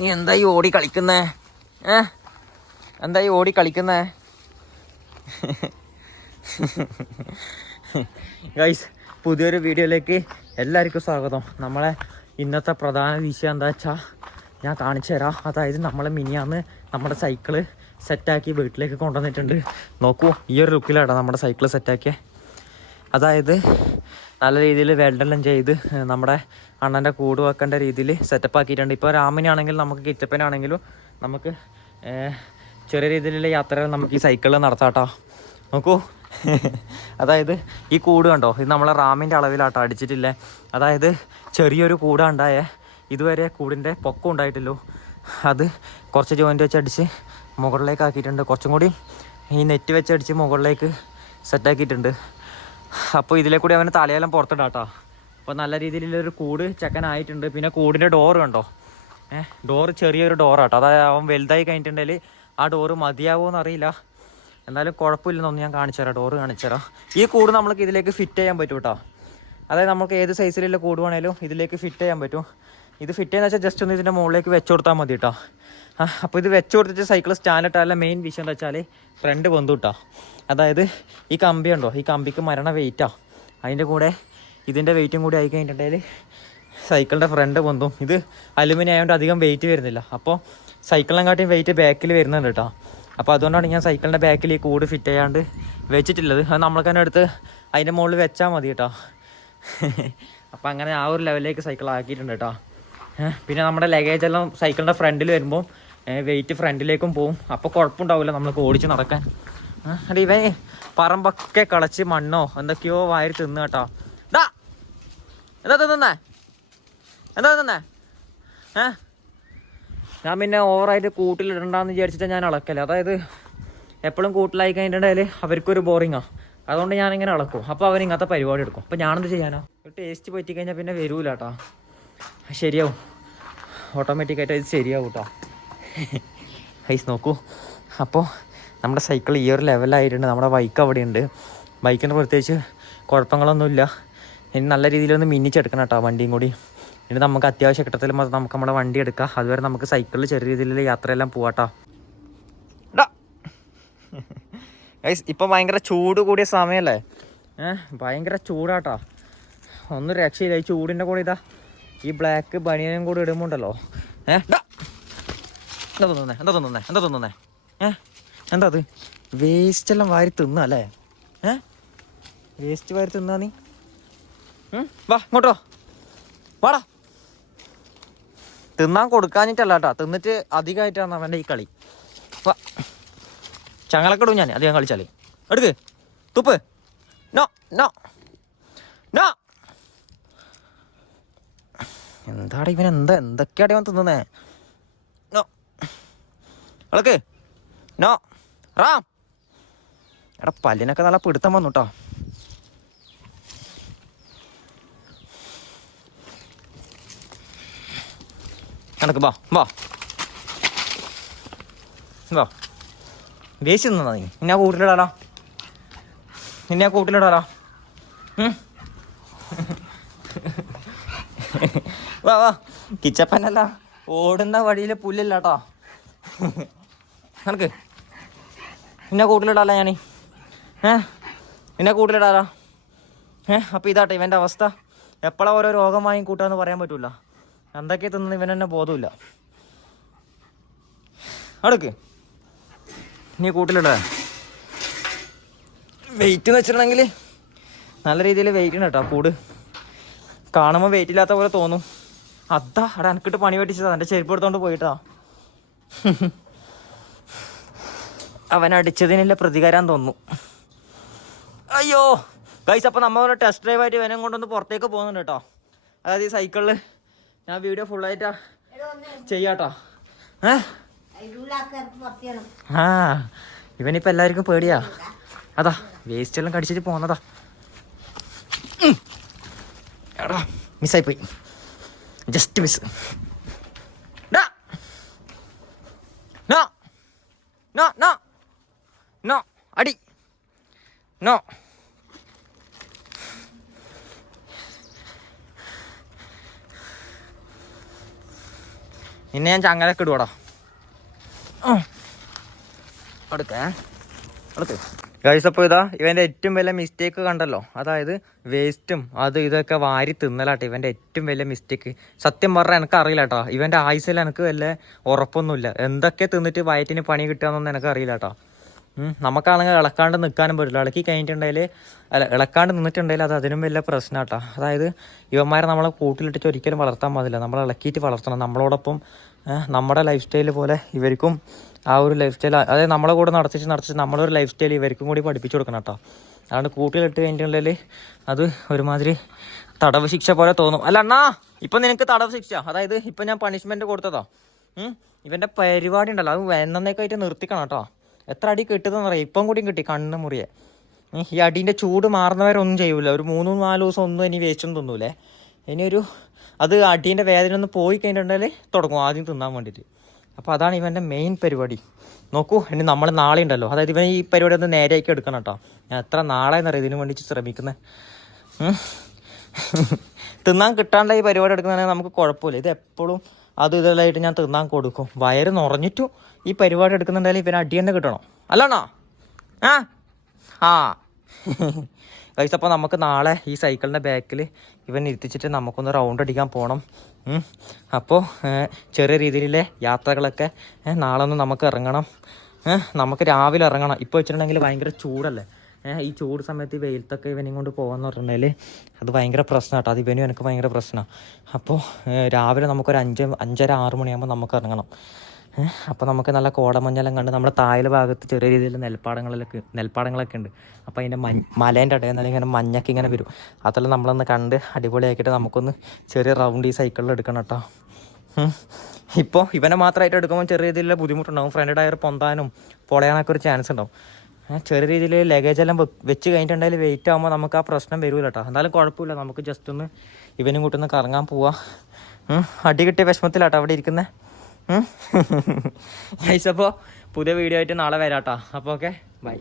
നീ എന്തായി ഓടി കളിക്കുന്നേ? ഏ? എന്തായി ഓടി കളിക്കുന്നേ? ഗൈസ് പുതിയൊരു വീഡിയോയിലേക്ക് എല്ലാവർക്കും സ്വാഗതം. നമ്മളെ ഇന്നത്തെ പ്രധാന വിഷയം എന്താ വെച്ചാൽ ഞാൻ കാണിച്ചു തരാം. അതായത് നമ്മളെ മിനിയാന്ന് നമ്മുടെ സൈക്കിൾ സെറ്റാക്കി വീട്ടിലേക്ക് കൊണ്ടുവന്നിട്ടുണ്ട്. നോക്കൂ ഈ ഒരു ലുക്കിലാണ് നമ്മുടെ സൈക്കിൾ സെറ്റാക്കിയ. അതായത് നല്ല രീതിയിൽ വെൽഡെല്ലാം ചെയ്ത് നമ്മുടെ അണ്ണന്റെ കൂട് വെക്കേണ്ട രീതിയിൽ സെറ്റപ്പ് ആക്കിയിട്ടുണ്ട്. ഇപ്പോൾ രാമിനാണെങ്കിൽ നമുക്ക് കിറ്റപ്പനാണെങ്കിലും നമുക്ക് ചെറിയ രീതിയിലുള്ള യാത്രകൾ നമുക്ക് ഈ സൈക്കിളിൽ നടത്താട്ടോ നോക്കൂ. അതായത് ഈ കൂട് കണ്ടോ? ഇത് നമ്മളെ റാമിന്റെ അളവിലാട്ടോ അടിച്ചിട്ടില്ലേ? അതായത് ചെറിയൊരു കൂടാണ്ടായേ ഇതുവരെ കൂടിന്റെ പൊക്കം ഉണ്ടായിട്ടില്ലോ. അത് കുറച്ച് ജോയിന്റ് വെച്ച് അടിച്ച് മുകളിലേക്ക് ആക്കിയിട്ടുണ്ട്. കുറച്ചും കൂടി ഈ നെറ്റ് വെച്ച് അടിച്ച് മുകളിലേക്ക് സെറ്റാക്കിയിട്ടുണ്ട് അപ്പോൾ ഇതിലെ കൂടി അവന് തലയെല്ലാം പുറത്തിടാട്ടോ. അപ്പോൾ നല്ല രീതിയിലുള്ളൊരു കൂട് ചെക്കനായിട്ടുണ്ട്. പിന്നെ കൂടിന്റെ ഡോറ് കണ്ടോ? ഏഹ് ഡോറ് ചെറിയൊരു ഡോറാട്ടോ അതായത് അവൻ വലുതായി കഴിഞ്ഞിട്ടുണ്ടെങ്കിൽ ആ ഡോറ് മതിയാവുമോ എന്നറിയില്ല എന്നാലും കുഴപ്പമില്ലെന്നൊന്ന് ഞാൻ കാണിച്ചു തരാം. ഡോറ് കാണിച്ചു തരാം. ഈ കൂട് നമ്മൾക്ക് ഇതിലേക്ക് ഫിറ്റ് ചെയ്യാൻ പറ്റും കേട്ടോ അതായത് നമുക്ക് ഏത് സൈസിലുള്ള കൂട് വേണേലും ഇതിലേക്ക് ഫിറ്റ് ചെയ്യാൻ പറ്റും. ഇത് ഫിറ്റ് ചെയ്യുന്ന വെച്ചാൽ ജസ്റ്റ് ഒന്ന് ഇതിന്റെ മുകളിലേക്ക് വെച്ച് കൊടുത്താൽ മതി കേട്ടോ അപ്പോൾ ഇത് വെച്ച് കൊടുത്തിട്ട് സൈക്കിൾ സ്റ്റാൻഡ് ഇട്ടാല മെയിൻ വിഷയം എന്താ വെച്ചാൽ ഫ്രണ്ട് പൊന്തു കേട്ടോ അതായത് ഈ കമ്പി ഉണ്ടോ? ഈ കമ്പിക്ക് മരണ വെയിറ്റാ അതിന്റെ കൂടെ ഇതിന്റെ വെയിറ്റും കൂടി ആയി കഴിഞ്ഞിട്ടുണ്ടെങ്കിൽ സൈക്കിളിന്റെ ഫ്രണ്ട് പൊന്തും. ഇത് അലുമിനിയം ആയതുകൊണ്ട് അധികം വെയിറ്റ് വരുന്നില്ല. അപ്പോൾ സൈക്കിളിനെക്കാട്ടിയും വെയിറ്റ് ബാക്കിൽ വരുന്നുണ്ട് കേട്ടോ അപ്പോൾ അതുകൊണ്ടാണ് ഞാൻ സൈക്കിളിന്റെ ബാക്കിൽ ഈ കൂട് ഫിറ്റ് ചെയ്യാണ്ട് വെച്ചിട്ടുള്ളത്. അത് നമ്മൾക്ക് തന്നെ എടുത്ത് അതിന്റെ മുകളിൽ വെച്ചാൽ മതി കേട്ടോ അപ്പോൾ അങ്ങനെ ആ ഒരു ലെവലിലേക്ക് സൈക്കിൾ ആക്കിയിട്ടുണ്ട് കേട്ടോ പിന്നെ നമ്മുടെ ലഗേജ് എല്ലാം സൈക്കിളിന്റെ ഫ്രണ്ടിൽ വരുമ്പോൾ വെയിറ്റ് ഫ്രണ്ടിലേക്കും പോവും. അപ്പോൾ കുഴപ്പമുണ്ടാവില്ല നമ്മൾക്ക് ഓടിച്ച് നടക്കാൻ. അല്ല ഇവ ഇവൻ പറമ്പൊക്കെ കളച്ച് മണ്ണോ എന്തൊക്കെയോ വാരി തിന്നു കേട്ടോ. എന്താ എന്താ തിന്നേ എന്താ തിന്നേ ഏ? ഞാൻ പിന്നെ ഓവറായിട്ട് കൂട്ടിലിടണ്ടെന്ന് വിചാരിച്ചിട്ട് ഞാൻ അളക്കല്ല അതായത് എപ്പോഴും കൂട്ടിലായി കഴിഞ്ഞിട്ടുണ്ടെങ്കിൽ അവർക്കൊരു ബോറിങ്ങാ അതുകൊണ്ട് ഞാനിങ്ങനെ അളക്കും. അപ്പോൾ അവർ ഇങ്ങനത്തെ പരിപാടി എടുക്കും. അപ്പോൾ ഞാനെന്ത് ചെയ്യാനാ? ടേസ്റ്റ് പറ്റി കഴിഞ്ഞാൽ പിന്നെ വരൂല കേട്ടോ ശരിയാവും. ഓട്ടോമാറ്റിക്കായിട്ട് ഇത് ശരിയാവും കേട്ടോ ഹൈസ് നോക്കൂ. അപ്പോൾ നമ്മുടെ സൈക്കിൾ ഈ ഒരു ലെവലായിട്ടുണ്ട് നമ്മുടെ ബൈക്ക് അവിടെയുണ്ട്. ബൈക്കിന് പ്രത്യേകിച്ച് കുഴപ്പങ്ങളൊന്നുമില്ല. ഇനി നല്ല രീതിയിലൊന്ന് മിന്നിച്ചെടുക്കണം കേട്ടോ വണ്ടിയും കൂടി. ഇനി നമുക്ക് അത്യാവശ്യ ഘട്ടത്തിൽ മാത്രം നമുക്ക് നമ്മുടെ വണ്ടി എടുക്കാം. അതുവരെ നമുക്ക് സൈക്കിളിൽ ചെറിയ രീതിയിലുള്ള യാത്രയെല്ലാം പോവാട്ടോ ഇപ്പം ഭയങ്കര ചൂട് കൂടിയ സമയമല്ലേ ഏഹ് ഭയങ്കര ചൂടാട്ടോ ഒന്നും രക്ഷയില്ല ഈ ചൂടിന്റെ കൂടെ ഇതാ. ഈ ബ്ലാക്ക് ബനിയനും കൂടെ ഇടുമ്പോണ്ടല്ലോ? ഏഹ് എന്താ തോന്നുന്നേ? എന്താ തോന്നുന്നേ? എന്താ തോന്നുന്നേ? ഏ? എന്താ അത്? വേസ്റ്റ് എല്ലാം വാരി തിന്ന അല്ലേ? വേസ്റ്റ് വാരി തിന്നാ നീ? വാ ഇങ്ങോട്ടോ. വാടാ. തിന്നാൻ കൊടുക്കാഞ്ഞിട്ടല്ല കേട്ടോ തിന്നിട്ട് അധികമായിട്ടാണ് അവന്റെ ഈ കളി. വാ. ചങ്ങളക്കിടും ഞാൻ. അധികം കളിച്ചാലേ. എടുക്ക്. തുപ്പ്. No no. നോ. എന്താടാ ഇവൻ എന്താ എന്തൊക്കെയാടെ അവൻ തിന്നുന്നേ? നോ. അളക്ക്. നോ. റാം. എടാ പല്ലിനൊക്കെ നല്ല പിടുത്തം വന്നു കേട്ടോ കണക്ക് വാ വാ. വാ. വേസ്റ്റ് നിന്നാ നീ. നിന്നെ കൂട്ടിലിടാലോ. നിന്നെ കൂട്ടിലിടാലോ. വാ വാ. കിച്ചപ്പനല്ല ഓടുന്ന വഴിയിൽ പുല്ലില്ല കേട്ടോ കണക്ക് നിന്നെ കൂട്ടിലിടാല ഞാനീ? ഏ? നിന്നെ കൂട്ടിലിടാലോ? ഏ? അപ്പം ഇതാട്ടെ ഇവന്റെ അവസ്ഥ. എപ്പോഴാ ഓരോ രോഗം വാങ്ങി കൂട്ടാന്ന് പറയാൻ പറ്റൂല. എന്തൊക്കെ തിന്നു ഇവൻ തന്നെ ബോധമില്ല അടുക്ക് നീ കൂട്ടിലിട. വെയിറ്റ് എന്ന് വെച്ചിട്ടുണ്ടെങ്കിൽ നല്ല രീതിയിൽ വെയിറ്റ് ഉണ്ട് കേട്ടോ കൂട്. കാണുമ്പോൾ വെയിറ്റ് ഇല്ലാത്ത പോലെ തോന്നും. അതാ അവിടെ എനിക്കിട്ട് പണി പറ്റിച്ചതാ. എന്റെ ചെരുപ്പ് എടുത്തോണ്ട് പോയിട്ടാ. അവൻ അടിച്ചതിനില്ല പ്രതികാരം തോന്നുന്നു. അയ്യോ ഗൈസ് അപ്പം നമ്മൾ ടെസ്റ്റ് ഡ്രൈവ് ആയിട്ട് ഇവനെ കൊണ്ടൊന്ന് പുറത്തേക്ക് പോകുന്നുണ്ട് കേട്ടോ. അതായത് ഈ സൈക്കിളിൽ ഞാൻ വീഡിയോ ഫുള്ളായിട്ടാ ചെയ്യാട്ടോ. ആ ഇവനിപ്പോൾ എല്ലാവർക്കും പേടിയാ. അതാ വേസ്റ്റ് എല്ലാം കടിച്ചിട്ട് പോന്നതാ. എടാ മിസ്സായി പോയി just miss no no no no അടി. നോ നിന്നെ ഞാൻ ചങ്ങലൊക്കെ ഇടുവാടാ. അടുക്കേ അടുത്ത് ഗൈസ് അപ്പോൾ ഇതാ ഇവന്റെ ഏറ്റവും വലിയ മിസ്റ്റേക്ക് കണ്ടല്ലോ. അതായത് വേസ്റ്റും അത് ഇതൊക്കെ വാരി തിന്നലാട്ടോ ഇവന്റെ ഏറ്റവും വലിയ മിസ്റ്റേക്ക് സത്യം പറഞ്ഞാൽ എനിക്ക് അറിയില്ല കേട്ടോ ഇവന്റെ ആയുസിൽ എനിക്ക് വല്ല ഉറപ്പൊന്നുമില്ല. എന്തൊക്കെ തിന്നിട്ട് വയറ്റിന് പണി കിട്ടുകയെന്നൊന്നും എനിക്ക് അറിയില്ല കേട്ടോ നമുക്കാണെങ്കിൽ ഇളക്കാണ്ട് നിൽക്കാനും പറ്റില്ല. ഇളക്കി കഴിഞ്ഞിട്ടുണ്ടെങ്കിൽ അല്ല ഇളക്കാണ്ട് നിന്നിട്ടുണ്ടെങ്കിൽ അത് അതിനും വലിയ പ്രശ്നം കേട്ടോ അതായത് ഇവന്മാരെ നമ്മളെ കൂട്ടിലിട്ടിട്ട് ഒരിക്കലും വളർത്താൻ പാടില്ല. നമ്മൾ ഇളക്കിയിട്ട് വളർത്തണം. നമ്മളോടൊപ്പം നമ്മുടെ ലൈഫ് സ്റ്റൈൽ പോലെ ഇവർക്കും ആ ഒരു ലൈഫ് സ്റ്റൈൽ അതായത് നമ്മളെ കൂടെ നടത്തിച്ച് നടത്തിച്ച് നമ്മളൊരു ലൈഫ് സ്റ്റൈൽ ഇവർക്കും കൂടി പഠിപ്പിച്ചു കൊടുക്കണം കേട്ടോ അതുകൊണ്ട് കൂട്ടിലിട്ട് കഴിഞ്ഞിട്ടുണ്ടെങ്കിൽ അത് ഒരുമാതിരി തടവ് ശിക്ഷ പോലെ തോന്നും. അല്ല അണ്ണാ ഇപ്പം നിനക്ക് തടവ് ശിക്ഷ അതായത് ഇപ്പം ഞാൻ പണിഷ്മെന്റ് കൊടുത്തതോ? ഇവന്റെ പരിപാടി ഉണ്ടല്ലോ അത് എന്നേക്കായിട്ട് നിർത്തിക്കണം കേട്ടോ എത്ര അടി കിട്ടുന്നതെന്ന് പറയാം ഇപ്പം കൂടിയും കിട്ടി കണ്ണ് മുറിയെ. ഈ അടീന്റെ ചൂട് മാറുന്നവരൊന്നും ചെയ്യൂല ഒരു മൂന്ന് നാല് ദിവസം ഒന്നും ഇനി വേസ്റ്റൊന്നും തിന്നൂലേ. ഇനിയൊരു അത് അടീന്റെ വേദന ഒന്ന് പോയി കഴിഞ്ഞിട്ടുണ്ടെങ്കിൽ തുടങ്ങും ആദ്യം തിന്നാൻ വേണ്ടിയിട്ട് അപ്പോൾ അതാണ് ഇവന്റെ മെയിൻ പരിപാടി. നോക്കൂ ഇനി നമ്മൾ നാളെ ഉണ്ടല്ലോ. അതായത് ഇവൻ ഈ പരിപാടി ഒന്ന് നേരെയാക്കി എടുക്കണം കേട്ടോ ഞാൻ എത്ര നാളെ എന്നറിയാം ഇതിനു വേണ്ടി ശ്രമിക്കുന്നത് തിന്നാൻ കിട്ടാണ്ട് ഈ പരിപാടി എടുക്കുന്നതാണെങ്കിൽ നമുക്ക് കുഴപ്പമില്ല. ഇത് എപ്പോഴും അത് ഇതെല്ലാമായിട്ട് ഞാൻ തിന്നാൻ കൊടുക്കും. വയറ് നിറഞ്ഞിട്ടും ഈ പരിപാടി എടുക്കുന്നുണ്ടെങ്കിൽ ഇവന് അടി തന്നെ കിട്ടണം. അല്ലാണോ? ആ. ആ. കൈസ് അപ്പോൾ നമുക്ക് നാളെ ഈ സൈക്കിളിന്റെ ബാക്കിൽ ഇവൻ ഇരുത്തിച്ചിട്ട് നമുക്കൊന്ന് റൗണ്ട് അടിക്കാൻ പോകണം. അപ്പോൾ ചെറിയ രീതിയിലെ യാത്രകളൊക്കെ നാളെ ഒന്ന് നമുക്ക് ഇറങ്ങണം. നമുക്ക് രാവിലെ ഇറങ്ങണം. ഇപ്പോൾ വെച്ചിട്ടുണ്ടെങ്കിൽ ഭയങ്കര ചൂടല്ലേ? ഈ ചൂട് സമയത്ത് ഈ വെയിലത്തൊക്കെ ഇവനെയും കൊണ്ട് പോകാന്ന് പറഞ്ഞിട്ടുണ്ടെങ്കിൽ അത് ഭയങ്കര പ്രശ്നമാണ് കേട്ടോ അത് ഇവനും എനിക്ക് ഭയങ്കര പ്രശ്നമാണ് അപ്പോൾ രാവിലെ നമുക്കൊരു അഞ്ച് അഞ്ചര ആറ് മണിയാകുമ്പോൾ നമുക്ക് ഇറങ്ങണം. അപ്പോൾ നമുക്ക് നല്ല കോടമഞ്ഞെല്ലാം കണ്ട് നമ്മുടെ താഴെ ഭാഗത്ത് ചെറിയ രീതിയിൽ നെൽപ്പാടങ്ങളിലൊക്കെ നെൽപ്പാടങ്ങളൊക്കെ ഉണ്ട്. അപ്പോൾ അതിന്റെ മഞ്ഞ മലേന്റെ ഇടയിൽ നിന്നാലും ഇങ്ങനെ മഞ്ഞൊക്കെ ഇങ്ങനെ വരും. അതെല്ലാം നമ്മളൊന്ന് കണ്ട് അടിപൊളിയാക്കിയിട്ട് നമുക്കൊന്ന് ചെറിയ റൗണ്ട് ഈ സൈക്കിളിൽ എടുക്കണം കേട്ടോ ഇപ്പോൾ ഇവനെ മാത്രമായിട്ട് എടുക്കുമ്പോൾ ചെറിയ രീതിയിലുള്ള ബുദ്ധിമുട്ടുണ്ടാവും. ഫ്രണ്ട് ടയർ പൊന്താനും പൊളയാനൊക്കെ ഒരു ചാൻസ് ഉണ്ടാവും. ചെറിയ രീതിയിൽ ലഗേജ് എല്ലാം വെച്ച് കഴിഞ്ഞിട്ടുണ്ടെങ്കിൽ വെയിറ്റ് ആകുമ്പോൾ നമുക്ക് ആ പ്രശ്നം വരില്ല കേട്ടോ എന്തായാലും കുഴപ്പമില്ല. നമുക്ക് ജസ്റ്റ് ഒന്ന് ഇവനും കൂട്ടൊന്ന് കറങ്ങാൻ പോവാം. അടി കിട്ടിയ വിഷമത്തിലാട്ടോ അവിടെ ഇരിക്കുന്നത് ഗൈസ് അപ്പോൾ പുതിയ വീഡിയോ ആയിട്ട് നാളെ വരാട്ടോ. അപ്പോൾ ഓക്കെ ബൈ.